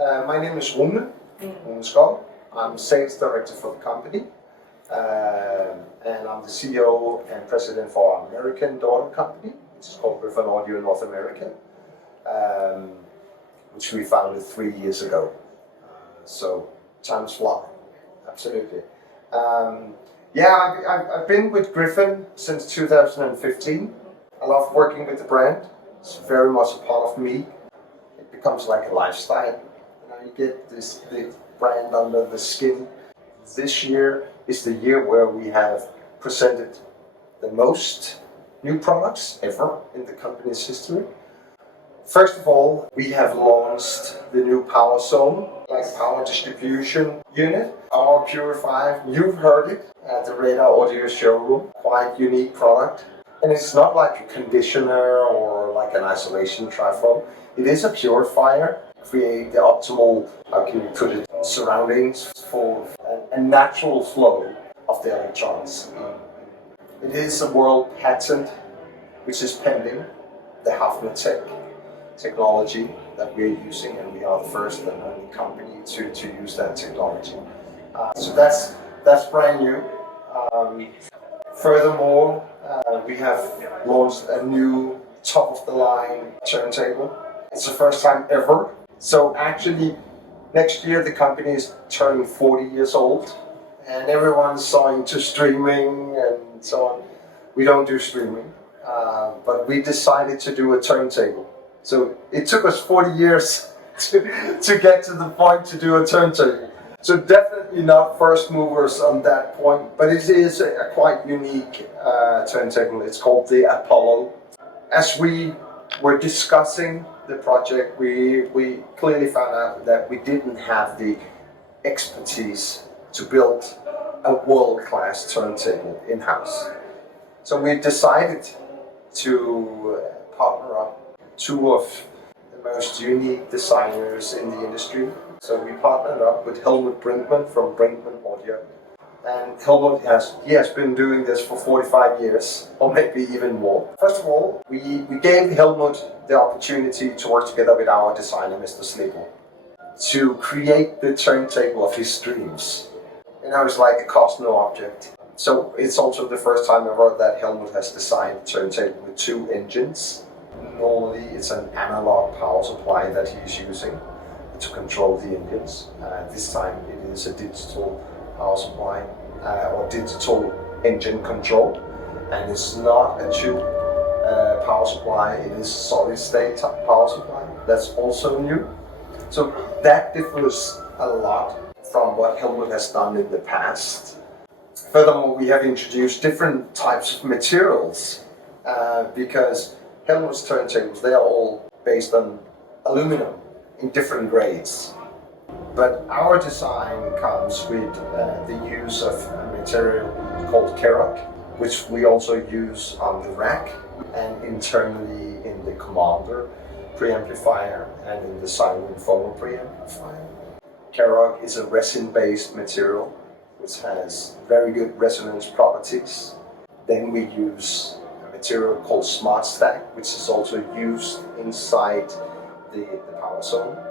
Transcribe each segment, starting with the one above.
My name is Rune Skov. I'm Sales Director for the company. And I'm the CEO and President for our American daughter company, which is called Gryphon Audio in North America, which we founded 3 years ago. So time's fly, absolutely. I've been with Gryphon since 2015. I love working with the brand. It's very much a part of me. It becomes like a lifestyle. You get this brand under the skin. This year is the year where we have presented the most new products ever in the company's history. First of all, we have launched the new Powerzone, like power distribution unit. Our purifier, you've heard it at the Radar Audio showroom, quite unique product. And it's not like a conditioner or like an isolation trifoam. It is a purifier, create the optimal, how can you put it, surroundings for a natural flow of the electrons. It is a world patent which is pending, the Hafner Tech technology that we're using, and we are the first and only company to use that technology. So that's brand new. Furthermore, we have launched a new top-of-the-line turntable. It's the first time ever. So actually, next year the company is turning 40 years old, and everyone's so into streaming and so on. We don't do streaming, but we decided to do a turntable. So it took us 40 years to get to the point to do a turntable. So definitely not first movers on that point, but it is a quite unique turntable. It's called the Apollo. As we were discussing the project, we clearly found out that we didn't have the expertise to build a world-class turntable in-house. So we decided to partner up two of the most unique designers in the industry. So we partnered up with Helmut Brinkmann from Brinkmann Audio. And Helmut has been doing this for 45 years, or maybe even more. First of all, we gave Helmut the opportunity to work together with our designer, Mr. Snipple, to create the turntable of his dreams. And I was like a cost no object. So it's also the first time ever that Helmut has designed a turntable with two engines. Normally it's an analog power supply that he's using to control the engines. This time it is a digital power supply or digital engine control, and it's not a tube power supply, it is solid state power supply. That's also new. So that differs a lot from what Helmut has done in the past. Furthermore, we have introduced different types of materials because Helmut's turntables, they are all based on aluminum in different grades. But our design comes with the use of a material called Kerok, which we also use on the rack and internally in the commander preamplifier and in the Siren phono preamplifier. Kerok is a resin-based material which has very good resonance properties. Then we use a material called Smart Stack, which is also used inside the Powerzone.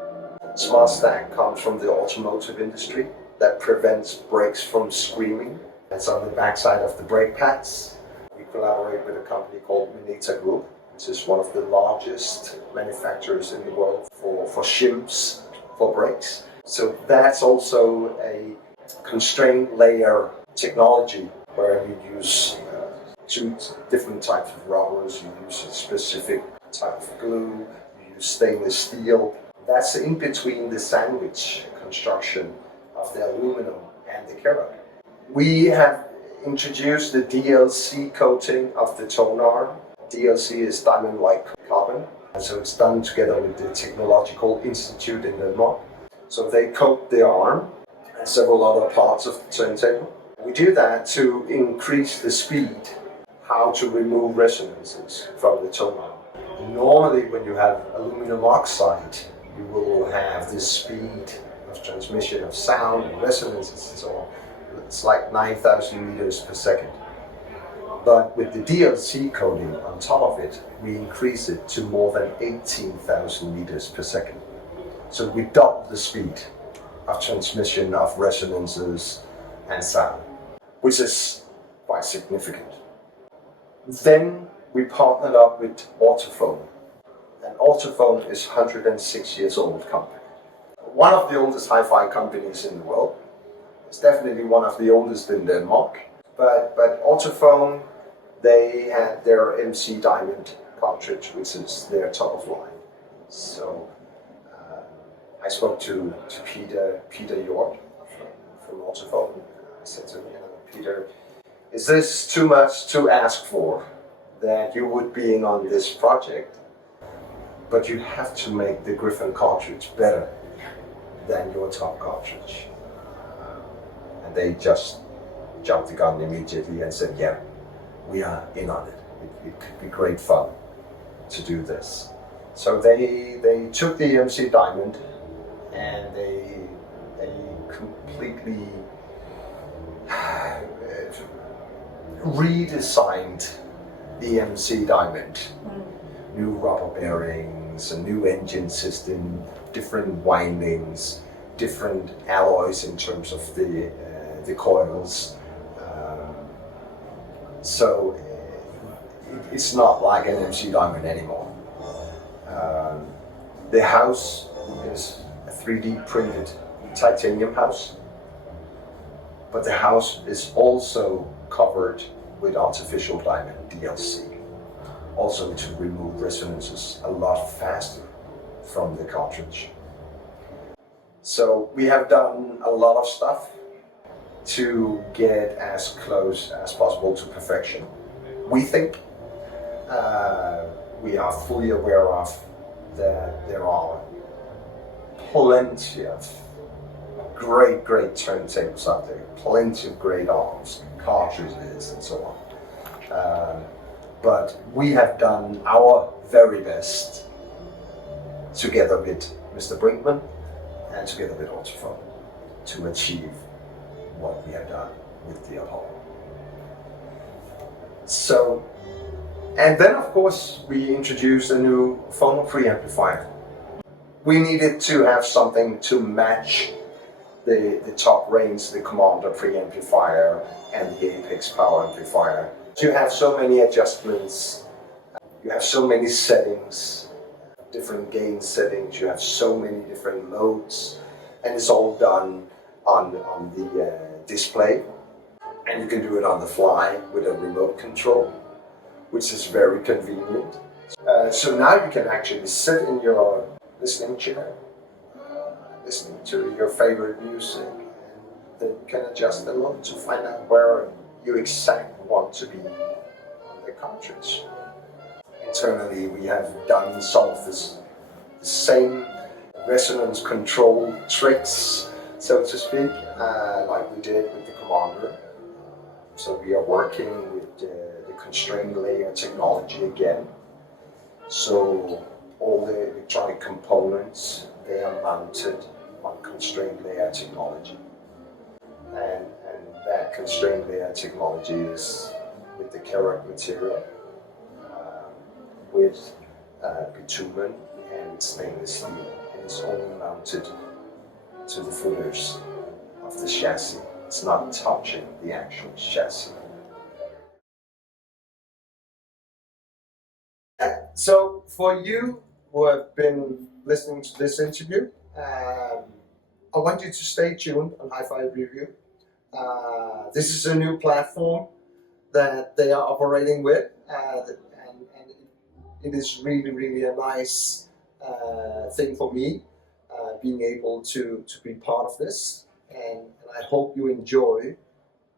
Smart Stack comes from the automotive industry that prevents brakes from screaming. It's on the backside of the brake pads. We collaborate with a company called Mineta Group, which is one of the largest manufacturers in the world for shims for brakes. So that's also a constraint layer technology where you use two different types of rubbers, you use a specific type of glue, you use stainless steel. That's in between the sandwich construction of the aluminum and the Kerok. We have introduced the DLC coating of the tone arm. DLC is diamond white carbon, and so it's done together with the Technological Institute in Denmark. So they coat the arm and several other parts of the turntable. We do that to increase the speed, how to remove resonances from the tone arm. Normally when you have aluminum oxide, you will have this speed of transmission of sound and resonances and so on. It's like 9,000 meters per second. But with the DLC coating on top of it, we increase it to more than 18,000 meters per second. So we double the speed of transmission of resonances and sound, which is quite significant. Then we partnered up with Ortofon. And Ortofon is 106 years old company. One of the oldest hi-fi companies in the world. It's definitely one of the oldest in Denmark. But Ortofon, they had their MC Diamond cartridge, which is their top of line. So I spoke to Peter Hjort from Ortofon. I said to him, Peter, is this too much to ask for, that you would be in on this project, but you have to make the Gryphon cartridge better than your top cartridge? And they just jumped the gun immediately and said, yeah, we are in on it. It could be great fun to do this. So they took the MC Diamond and they completely redesigned the MC Diamond. New rubber bearings, a new engine system, different windings, different alloys in terms of the coils. So it's not like an MC Diamond anymore. The house is a 3D printed titanium house, but the house is also covered with artificial diamond, DLC, also to remove resonances a lot faster from the cartridge. So we have done a lot of stuff to get as close as possible to perfection. We think we are fully aware of that there are plenty of great turntables out there, plenty of great arms, cartridges and so on. But we have done our very best together with Mr. Brinkman and together with Ortofon to achieve what we have done with the Apollo. So, and then of course we introduced a new phono preamplifier. We needed to have something to match the top range, the Commander preamplifier and the Apex power amplifier. You have so many adjustments, you have so many settings, different gain settings, you have so many different modes, and it's all done on the display. And you can do it on the fly with a remote control, which is very convenient. So now you can actually sit in your listening chair, listening to your favorite music, and then you can adjust the mode to find out where you exactly want to be on the cartridge. Internally, we have done some of the same resonance control tricks, so to speak, like we did with the Commander. So we are working with the constraint layer technology again. So all the electronic components, they are mounted on constraint layer technology. And that constraint layer technology is with the Carrot material, with bitumen and stainless steel. And it's only mounted to the footers of the chassis. It's not touching the actual chassis. So for you who have been listening to this interview, I want you to stay tuned on HiFi Review. This is a new platform that they are operating with, and it is really a nice thing for me, being able to be part of this. And I hope you enjoy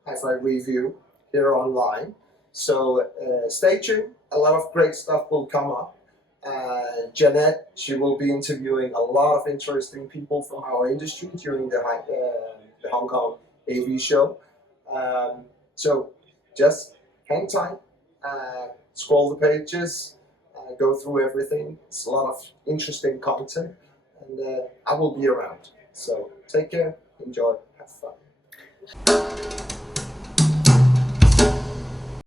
HiFi Review here online. So stay tuned, a lot of great stuff will come up. Jeanette, she will be interviewing a lot of interesting people from our industry during the Hong Kong AV show. So just hang tight, scroll the pages, go through everything. It's a lot of interesting content, and I will be around. So take care, enjoy, have fun.